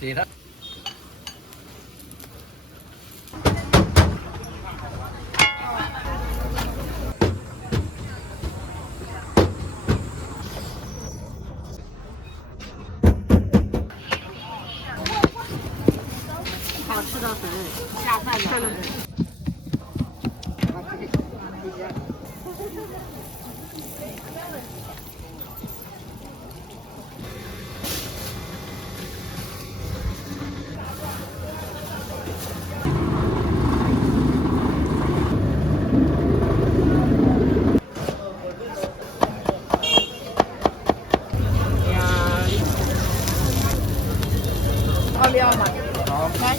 给他。好吃的很，下饭的很。奥利奥嘛，好，来。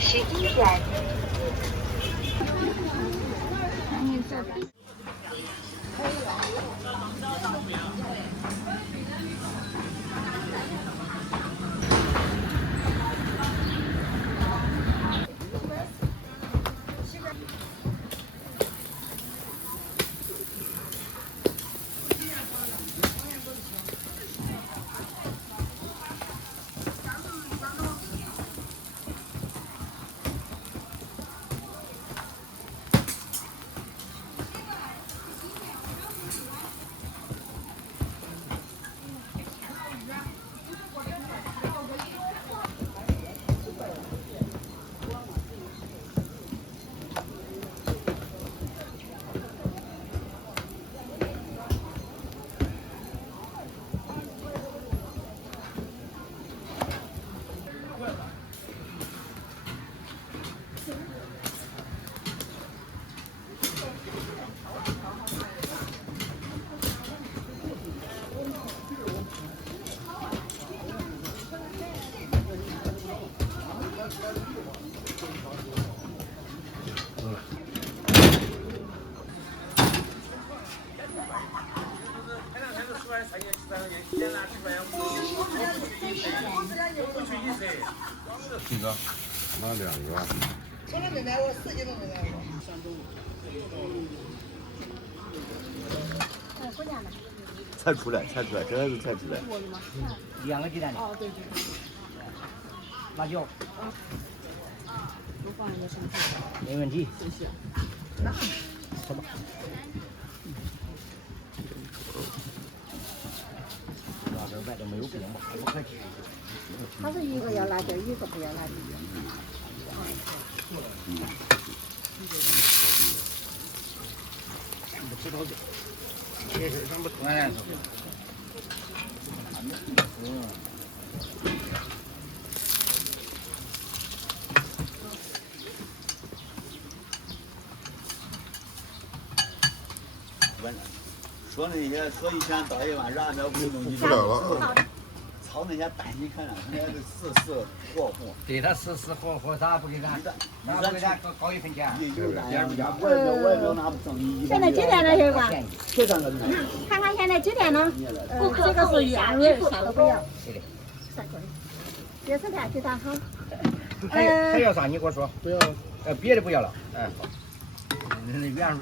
11点。几个？拿2个。从来没来过，4斤都没来过。才出来，这还是才出来。2个鸡蛋的。哦，对对对。辣椒。多放一个生菜。没问题。谢谢。好吧。辣椒外头没有变吧？不客气。他是一个要辣椒，一个不要辣椒。不知道的，这是咱们河南是不？说那些说以前倒一碗燃料不是东西，不了了。炒那些蛋，你看那是死活活。对他死活活，他不给咱，他不给咱高1分钱。有单呀，我也没有拿不上。现在几点了，小瓜？这3个看看现在几点了？这个是原味，啥都不要。对的。3个。也是看鸡蛋哈。还要啥？你给我说。不要。别的不要了。哎，好。那原味。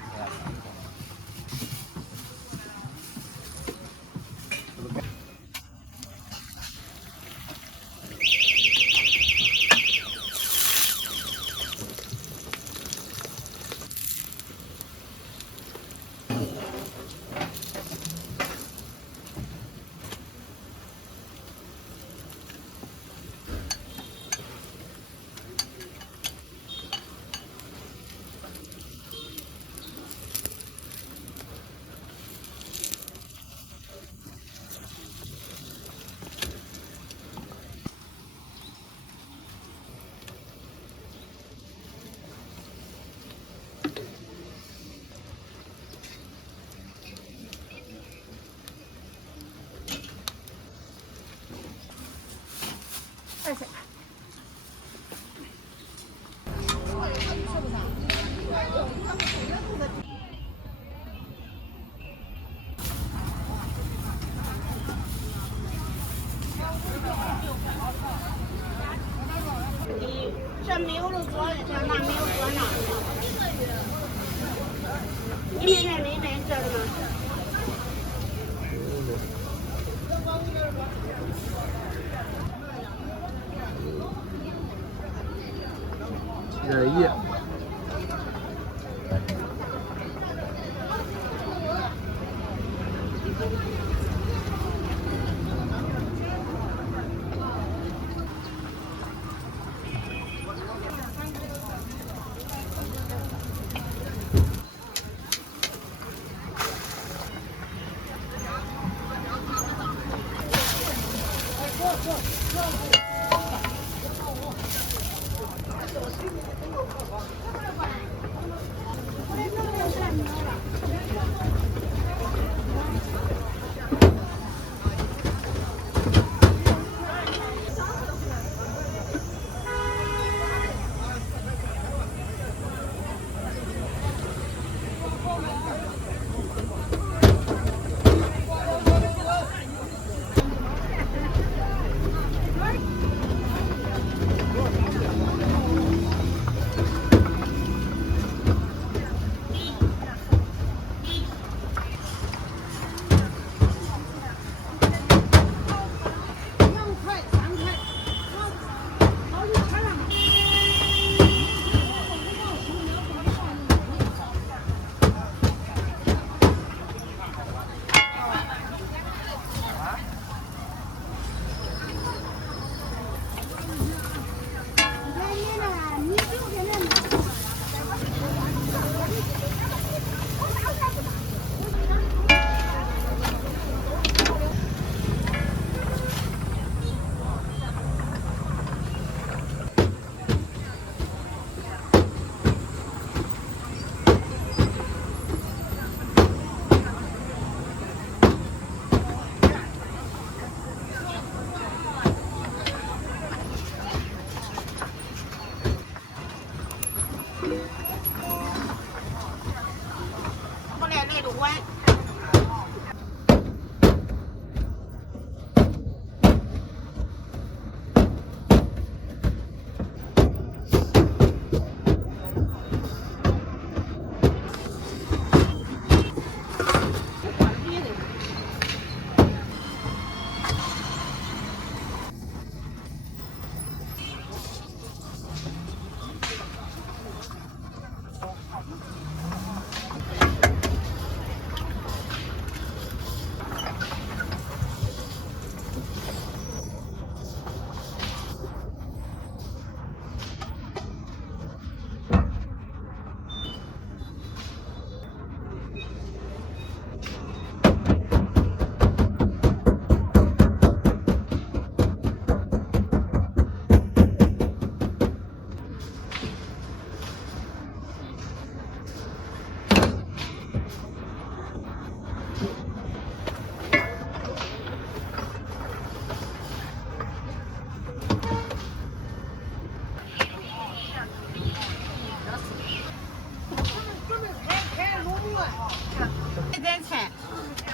这菜，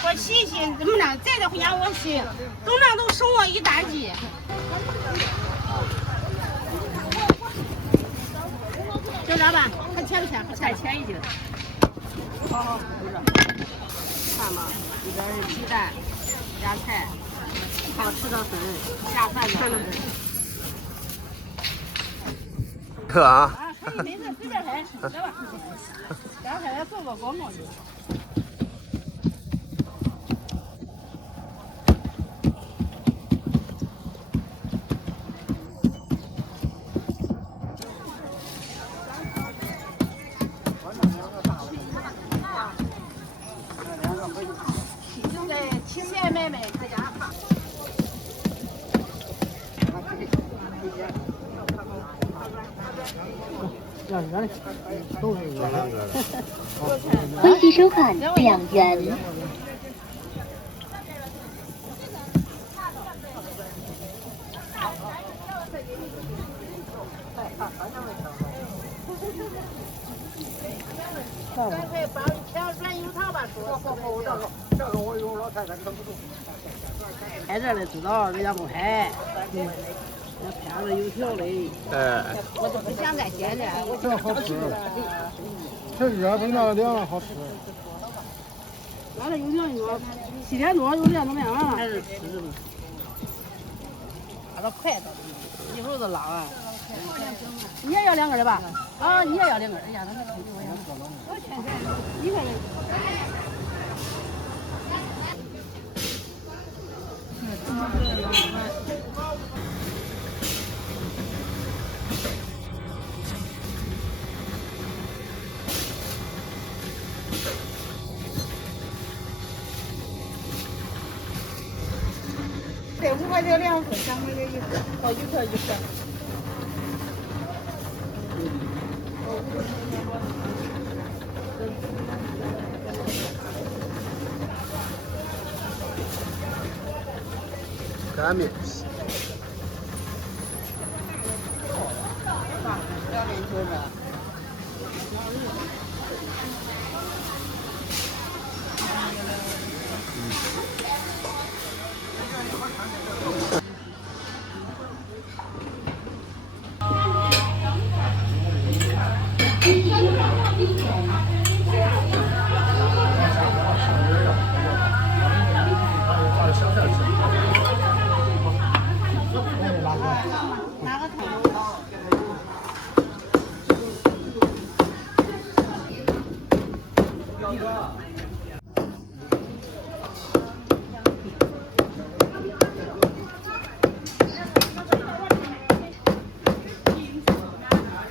我洗怎么着？再回家我洗，总长都收我一大鸡。就这吧，还切不切？还切一斤。好，看嘛，里边是鸡蛋加菜，好吃的很，下饭的很。可啊！可以，没事，随便拍，来吧。刚才也做过广告去。现在妹妹在家。微信收看2元。干脆把钱转油汤吧，说。这个我有老太太撑不住。拍这的知道人家不拍，我拍了有条嘞。我就不想再剪了，我这好吃，这热比那个凉了好吃。完了有条你说7点多有点怎么样了？还是吃着呢。拉到快的，一会儿就拉完。你也要2根的吧？啊，你也要2根。哎呀，那个我全1块钱。对，5块钱2份，3块钱1份，好1块1份。干面。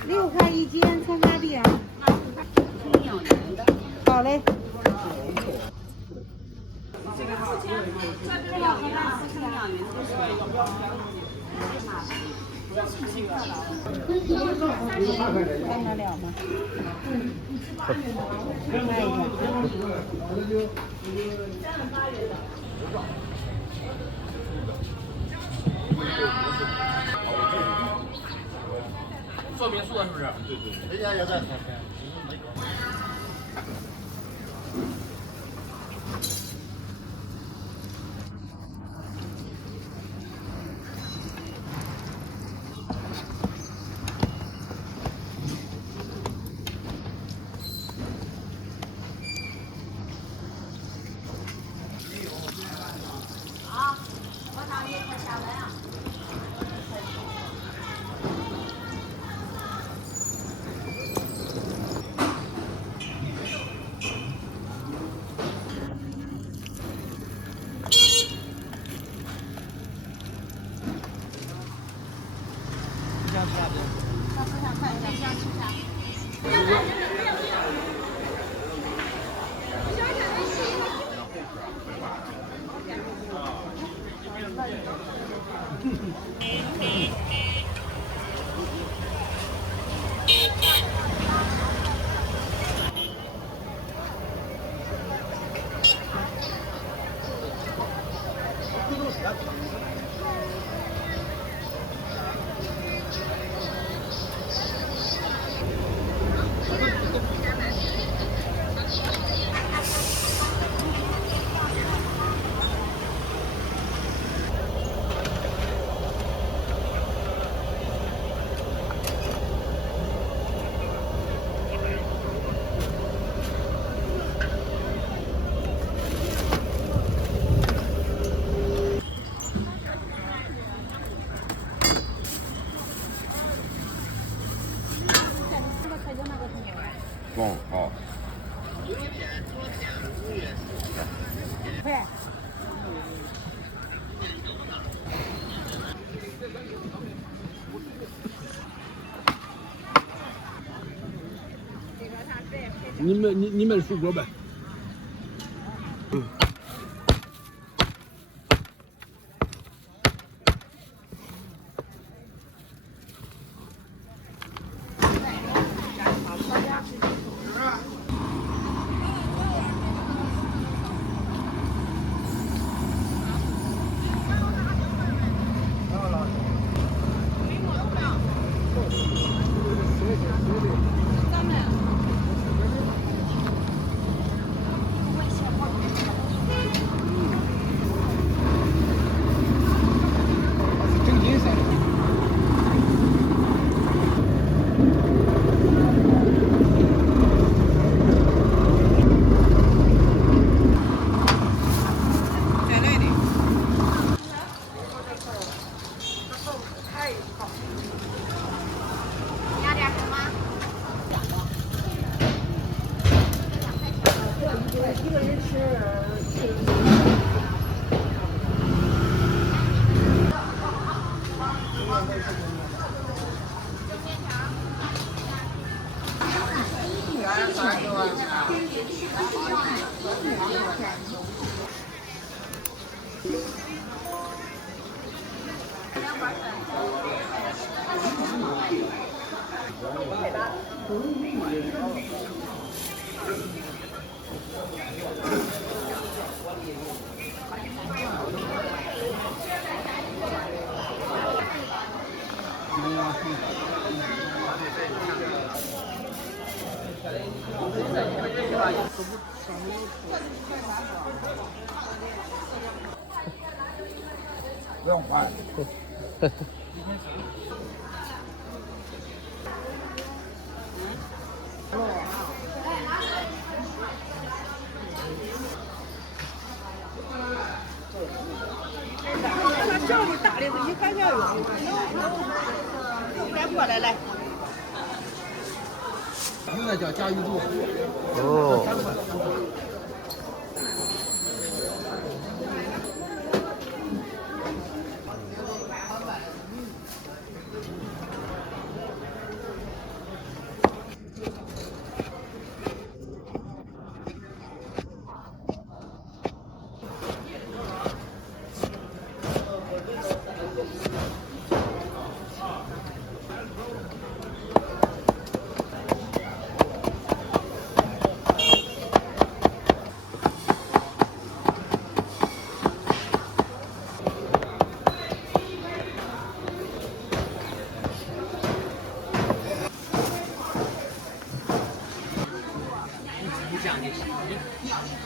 6块1斤，参加币啊。好嘞。看得了吗？做民宿的是不是？对对对。人家也在掏钱。中好。快。你们水果呗。不用换。这么大的，你看看有，来过来来。应该叫甲鱼肚。哦。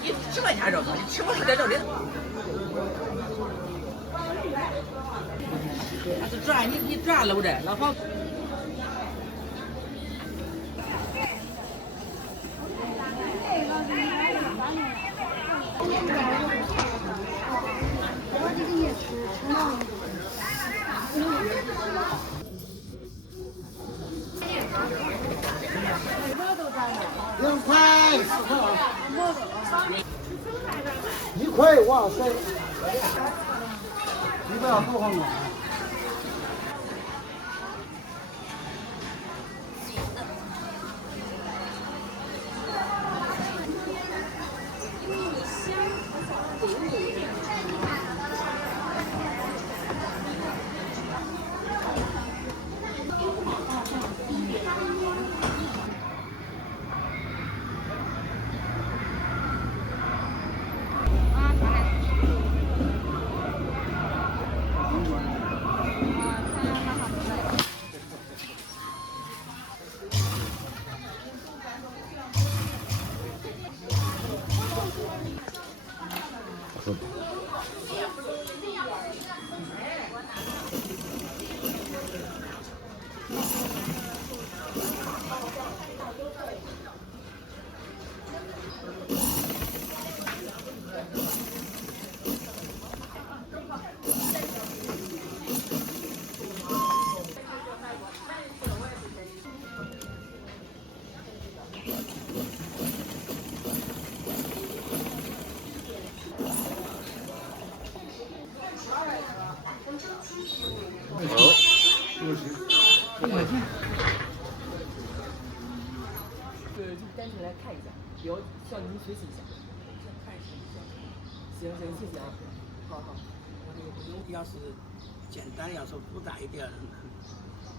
你10块钱肉，你吃不出这肉的。他是转你转搂着，老好。2块4块，1块，哇塞！100多好吗？单纯来看一下，比如向您学习一下。行，谢谢啊。好。要是简单，要是复杂一点，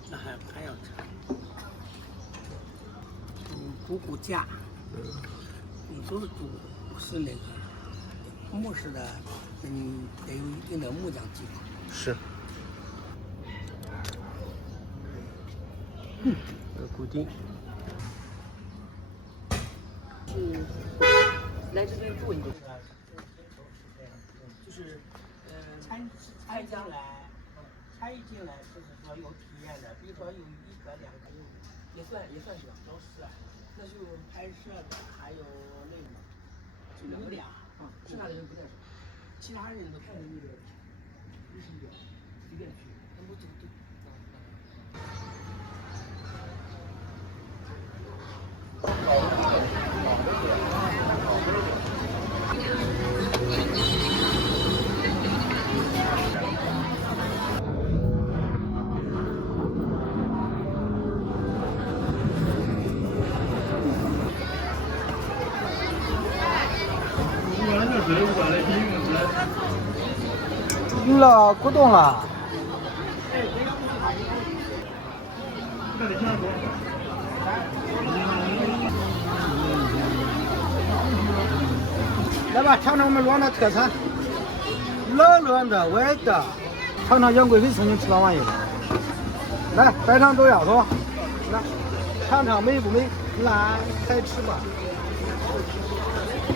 那还要查。骨架，都是主是那个木式的，得有一定的木匠技法。是。固定。来这边住一个。就是参进来就是说有体验的，比如说有1个2个也算是吧。都是，那就拍摄的，还有那个，就2个俩啊，剩下的人不在，其他人都看着那个日式表，随便去，他们都。了，咕咚了。来吧，尝尝我们滦的特产，冷冷的、歪的，尝尝杨贵妃曾经吃那玩意儿。来，在场都要说，来，尝尝美不美？来，开吃吧。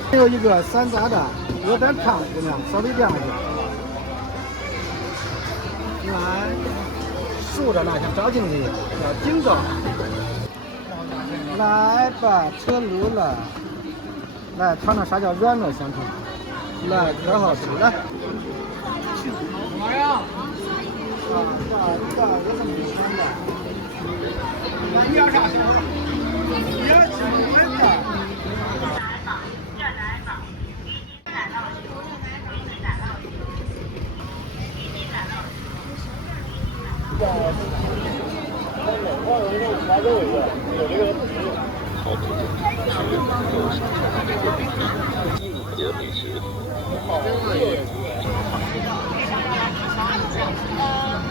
还有一个散炸的，有点烫，怎么样？稍微凉一点。来，竖着呢，像照镜子一样，要顶着。来吧，扯撸了。来，尝尝啥叫软糯香肠。来，可好吃了。妈呀！有什么香的？你要啥？你要吃温的。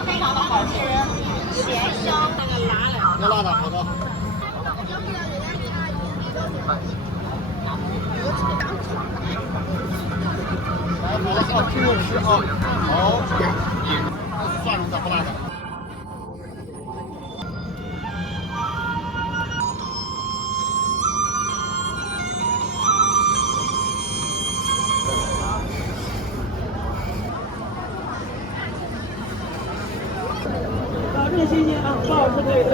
非常的好吃，咸香，有辣的，好的。好，挺有吃啊。好，蒜蓉的不辣的。这个新鲜啊，不好吃可以退。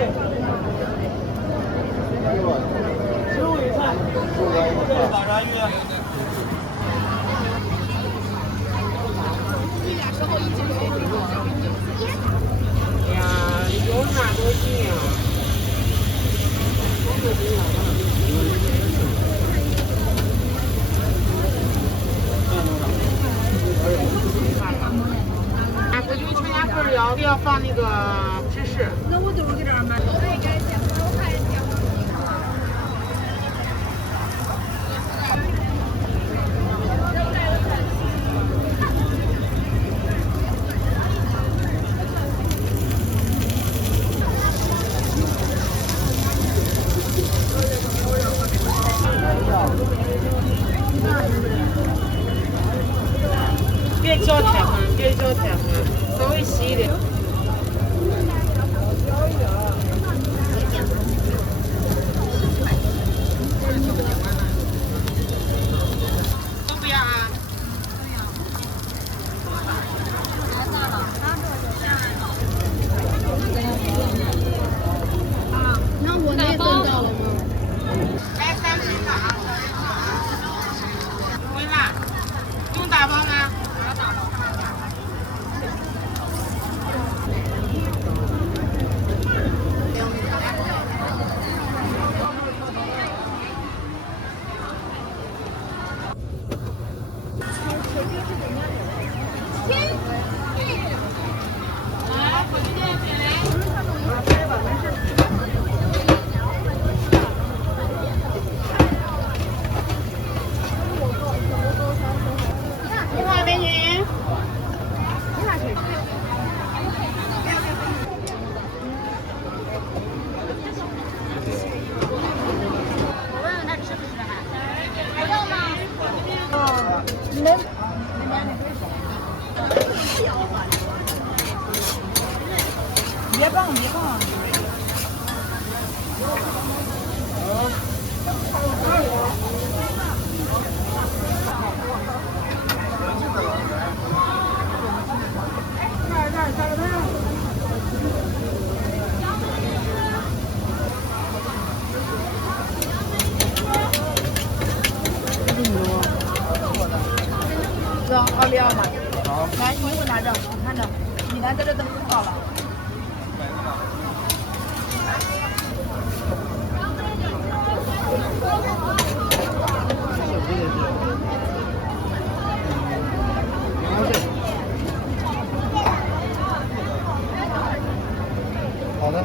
15一菜，对，马上约。哎呀，有啥东西呀？我就全家份要放那个芝士。那我就是给这儿买。别搅太狠，别搅太狠，稍微稀一点。都不要啊？那我那顿到了吗？来3份啊！微辣，用大包吗？别放，别放。是2嘛？好。来，你给我拿着，你看着，你来在这等就好了。好的。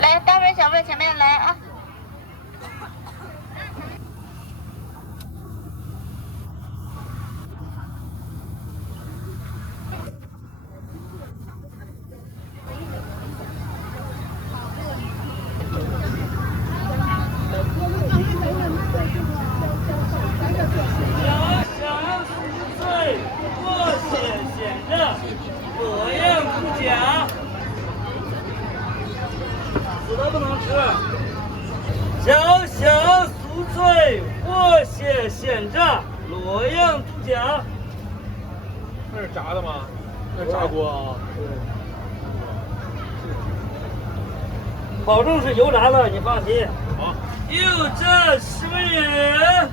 来，大份小份前面来啊！小小酥脆，活血鲜榨，洛阳独家。那是炸的吗？那炸锅啊？对。保证是油炸的，你放心。好。油炸10万元。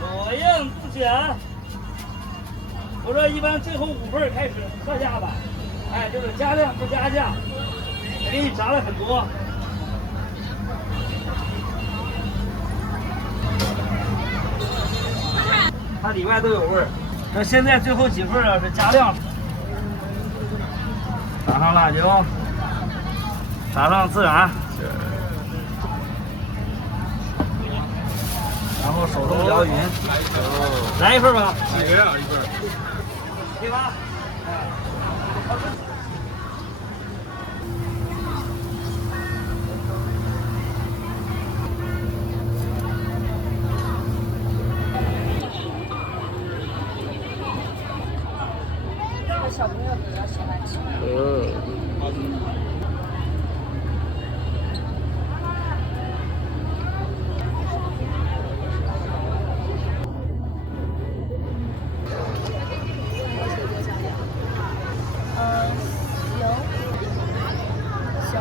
洛阳独家。我说一般最后5份开始特价吧，哎，就是加量不加价，给你炸了很多。它里外都有味儿。那现在最后几份啊是加量，打上辣椒，打上孜然，然后手动摇匀。来一份吧。几个呀？一份。对吧？这个小朋友比较喜欢吃。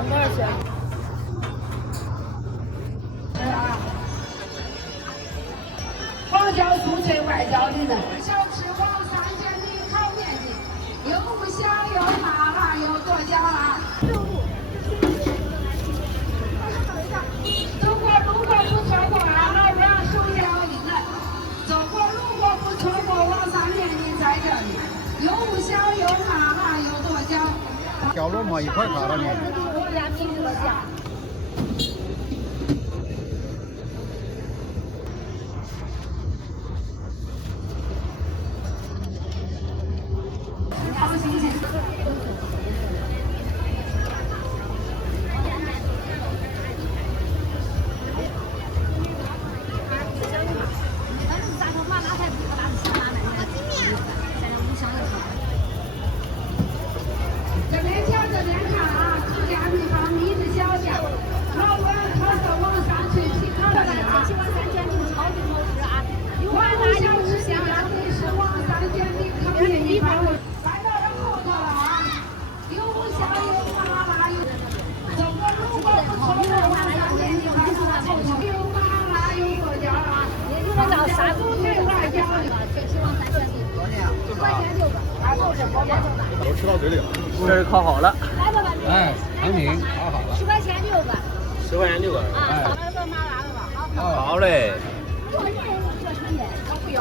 多少钱？黄椒酥脆，外焦里嫩，小吃黄鳝煎饼烤面筋，又香又麻辣又多椒辣。走过路过不错过老表手摇一人，走过路过不错过黄鳝面筋在这里，又香又麻辣又多椒。小螺馍一块多少钱？这边瞧这边看啊，自家地方秘制小酱，老板特色黄鳝脆皮烤的啊，黄鳝煎饼超级好吃啊！黄鳝小吃香呀，这是黄鳝煎饼烤面筋，来到这后头了啊，又香又麻辣又，走过路过不错过黄鳝煎饼，还是后头又麻辣又多椒啊！你们到啥都可以来椒，最喜欢黄鳝煎饼，5块钱6个，都吃到嘴里了。这是烤好了。哎，产品烤好了。 10块钱6个。 10块钱6个。啊，3个麻辣的吧？好嘞。我不要。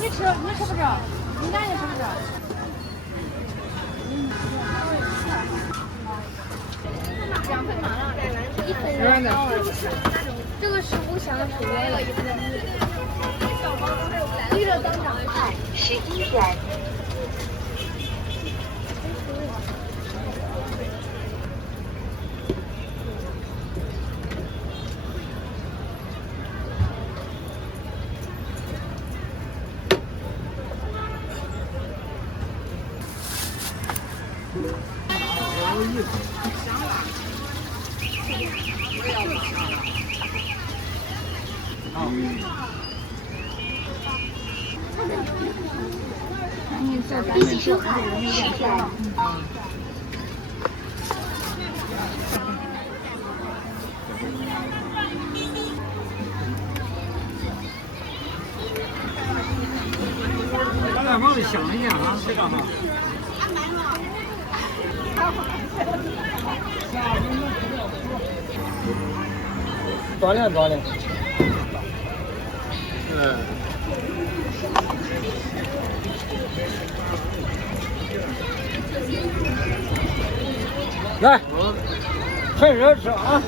你吃不吃？你感觉吃不吃？这个15箱是原了1分。绿色灯长菜11元。必须收看10元。大家往里想一想啊，这个哈。锻炼锻炼。来，趁热吃啊！